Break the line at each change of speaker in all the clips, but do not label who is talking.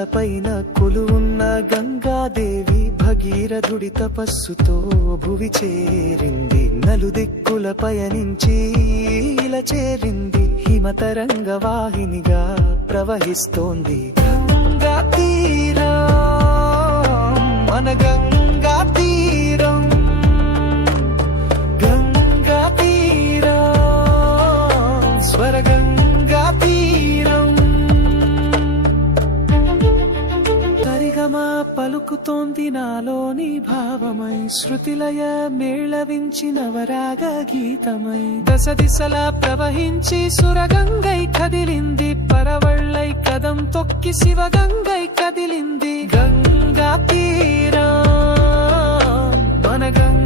తలపైన కొలువున్న గంగాదేవి భగీరథుడి తపస్సుతో భువి చేరింది. నలుదిక్కుల పయనించి ఇలా చేరింది. హిమతరంగ వాహినిగా ప్రవహిస్తోంది. గంగా తీరా మన గంగా పలుకుతోంది నాలోని భావమై. శృతిలయ మేళవించినవరాగ గీతమై. దశ దిశలా ప్రవహించి సురగంగై కదిలింది. పరవళ్ళై కదం తొక్కి శివగంగై కదిలింది. గంగా తీరా మన గంగ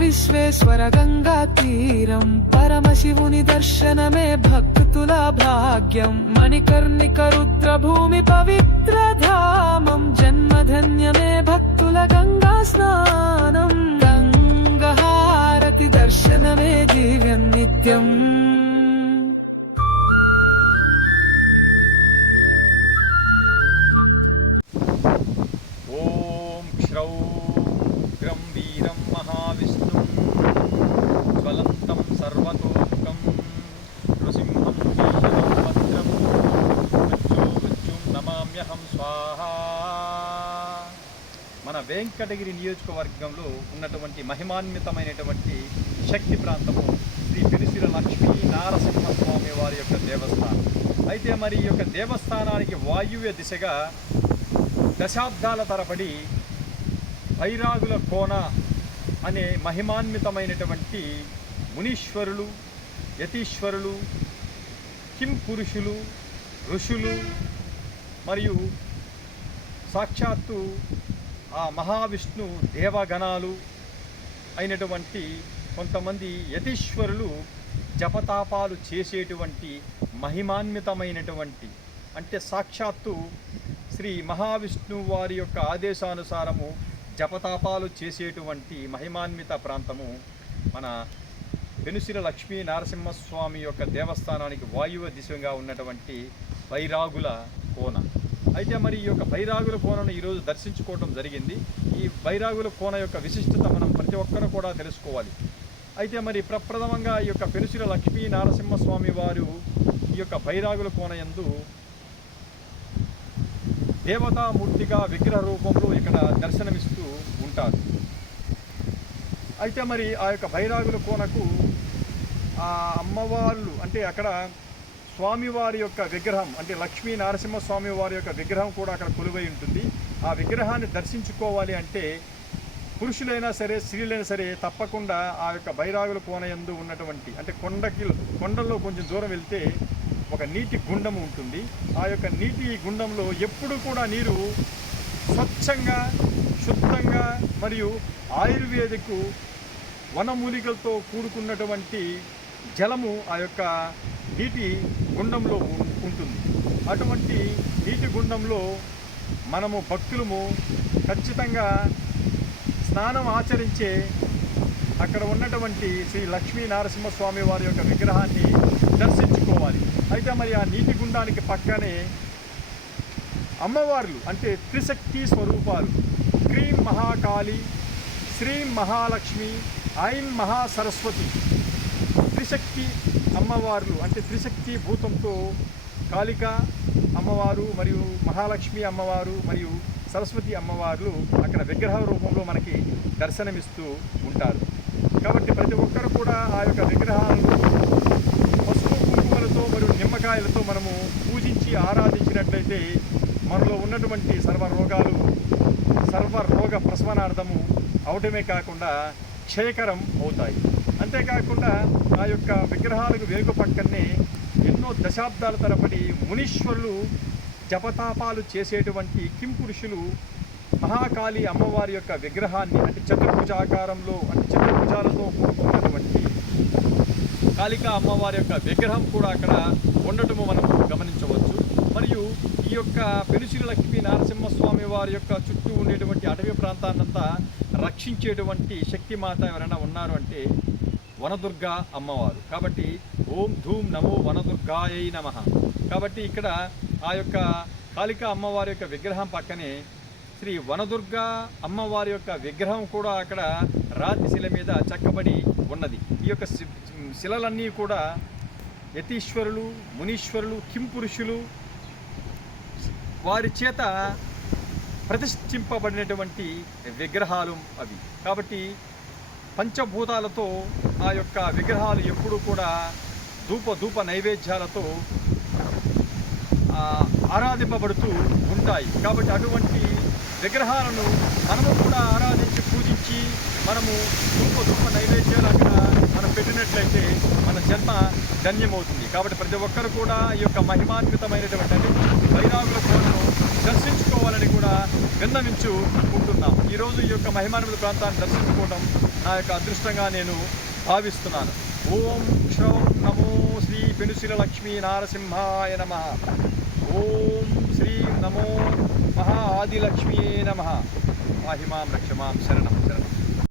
విశ్వేశ్వర గంగా తీరం. పరమశివుని దర్శనమే భక్తుల భాగ్యం. మణికర్ణిక రుద్ర భూమి పవిత్ర ధామం. జన్మధన్యమే భక్తుల గంగా స్నానం.
గంగా మన వెంకటగిరి నియోజకవర్గంలో ఉన్నటువంటి మహిమాన్వితమైనటువంటి శక్తి ప్రాంతము శ్రీ పెనుసిర లక్ష్మీ నారసింహస్వామి వారి యొక్క దేవస్థానం. అయితే మరి ఈ యొక్క దేవస్థానానికి వాయువ్య దిశగా దశాబ్దాల తరబడి వైరాగుల కోన అనే మహిమాన్వితమైనటువంటి మునీశ్వరులు యతీశ్వరులు కిం పురుషులు ఋషులు మరియు సాక్షాత్తు ఆ మహావిష్ణు దేవగణాలు అయినటువంటి కొంతమంది యతీశ్వరులు జపతాపాలు చేసేటువంటి మహిమాన్వితమైనటువంటి అంటే సాక్షాత్తు శ్రీ మహావిష్ణువు వారి యొక్క ఆదేశానుసారము జపతాపాలు చేసేటువంటి మహిమాన్విత ప్రాంతము మన పెనుసిర లక్ష్మీ నరసింహస్వామి యొక్క దేవస్థానానికి వాయువ దిశగా ఉన్నటువంటి వైరాగుల కోన. అయితే మరి ఈ యొక్క బైరాగుల కోనను ఈరోజు దర్శించుకోవడం జరిగింది. ఈ బైరాగుల కోన యొక్క విశిష్టత మనం ప్రతి ఒక్కరూ కూడా తెలుసుకోవాలి. అయితే మరి ప్రప్రథమంగా ఈ యొక్క పెనుసిర లక్ష్మీ నారసింహస్వామి వారు ఈ యొక్క బైరాగుల కోన ఎందు దేవతామూర్తిగా విగ్రహ రూపంలో ఇక్కడ దర్శనమిస్తూ ఉంటారు. అయితే మరి ఆ యొక్క బైరాగుల కోనకు ఆ అమ్మవార్లు అంటే అక్కడ స్వామివారి యొక్క విగ్రహం అంటే లక్ష్మీ నరసింహస్వామి వారి యొక్క విగ్రహం కూడా అక్కడ కొలువై ఉంటుంది. ఆ విగ్రహాన్ని దర్శించుకోవాలి అంటే పురుషులైనా సరే స్త్రీలైనా సరే తప్పకుండా ఆ యొక్క బైరాగుల కోనయందు ఉన్నటువంటి అంటే కొండకి కొండల్లో కొంచెం దూరం వెళ్తే ఒక నీటి గుండం ఉంటుంది. ఆ యొక్క నీటి గుండంలో ఎప్పుడు కూడా నీరు స్వచ్ఛంగా శుద్ధంగా మరియు ఆయుర్వేదిక్ వనమూలికలతో కూడుకున్నటువంటి జలము ఆ యొక్క నీటి గుండంలో ఉంటుంది. అటువంటి నీటి గుండంలో మనము భక్తులము ఖచ్చితంగా స్నానం ఆచరించే అక్కడ ఉన్నటువంటి శ్రీ లక్ష్మీ నరసింహస్వామి వారి యొక్క విగ్రహాన్ని దర్శించుకోవాలి. అయితే మరి ఆ నీటి గుండానికి పక్కనే అమ్మవార్లు అంటే త్రిశక్తి స్వరూపాలు. క్రీం మహాకాళి శ్రీం మహాలక్ష్మి ఐం మహాసరస్వతి త్రిశక్తి అమ్మవార్లు అంటే త్రిశక్తి భూతంతో కాళిక అమ్మవారు మరియు మహాలక్ష్మి అమ్మవారు మరియు సరస్వతి అమ్మవార్లు అక్కడ విగ్రహ రూపంలో మనకి దర్శనమిస్తూ ఉంటారు. కాబట్టి ప్రతి ఒక్కరు కూడా ఆ యొక్క విగ్రహాలను పసుపు కుంకుమలతో మరియు నిమ్మకాయలతో మనము పూజించి ఆరాధించినట్లయితే మనలో ఉన్నటువంటి సర్వ రోగాలు సర్వ రోగ ప్రసవనార్థము అవటమే కాకుండా క్షయకరం అవుతాయి. అంతేకాకుండా ఆ యొక్క విగ్రహాలకు వెనుక పక్కనే ఎన్నో దశాబ్దాల తరబడి మునీశ్వరులు జపతాపాలు చేసేటువంటి కింపురుషులు మహాకాళి అమ్మవారి యొక్క విగ్రహాన్ని అంటే చతుర్భుజాకారంలో అంటే చతుర్భుజాలతో కూడుకున్నటువంటి కాళికా అమ్మవారి యొక్క విగ్రహం కూడా అక్కడ ఉండటము మనం గమనించవచ్చు. మరియు ఈ యొక్క పెనుసిరి లక్ష్మీ నరసింహస్వామి వారి యొక్క చుట్టూ ఉండేటువంటి అటవీ ప్రాంతాన్నంతా రక్షించేటువంటి శక్తిమాత ఎవరైనా ఉన్నారు అంటే వనదుర్గ అమ్మవారు. కాబట్టి ఓం ధూమ్ నమో వనదుర్గాయై నమ. కాబట్టి ఇక్కడ ఆ యొక్క కాళికా అమ్మవారి యొక్క విగ్రహం పక్కనే శ్రీ వనదుర్గ అమ్మవారి యొక్క విగ్రహం కూడా అక్కడ రాతి శిల మీద చెక్కబడి ఉన్నది. ఈ యొక్క శి- శిలలన్నీ కూడా యతీశ్వరులు మునీశ్వరులు కింపురుషులు వారి చేత ప్రతిష్ఠింపబడినటువంటి విగ్రహాలు అవి. కాబట్టి పంచభూతాలతో ఆ యొక్క విగ్రహాలు ఎప్పుడూ కూడా ధూప ధూప నైవేద్యాలతో ఆరాధింపబడుతూ ఉంటాయి. కాబట్టి అటువంటి విగ్రహాలను మనము కూడా ఆరాధించి పూజించి మనము ధూప ధూప నైవేద్యాలు అక్కడ మనం పెట్టినట్లయితే మన జన్మ ధన్యమవుతుంది. కాబట్టి ప్రతి ఒక్కరు కూడా ఈ యొక్క మహిమాన్వితమైనటువంటి వైరాగుల కోటను దర్శించుకోవాలని కూడా విన్నవించుకుంటున్నాం ఈరోజు ఈ యొక్క మహిమాన్విత ప్రాంతాన్ని దర్శించుకోవడం నా యొక్క అదృష్టంగా నేను భావిస్తున్నాను. ఓం క్షౌం నమో శ్రీ పెనుశిల లక్ష్మీ నారసింహాయ నమ. ఓం శ్రీ నమో మహా ఆదిలక్ష్మీ నమ. మహిమాం రక్షమాం శరణం.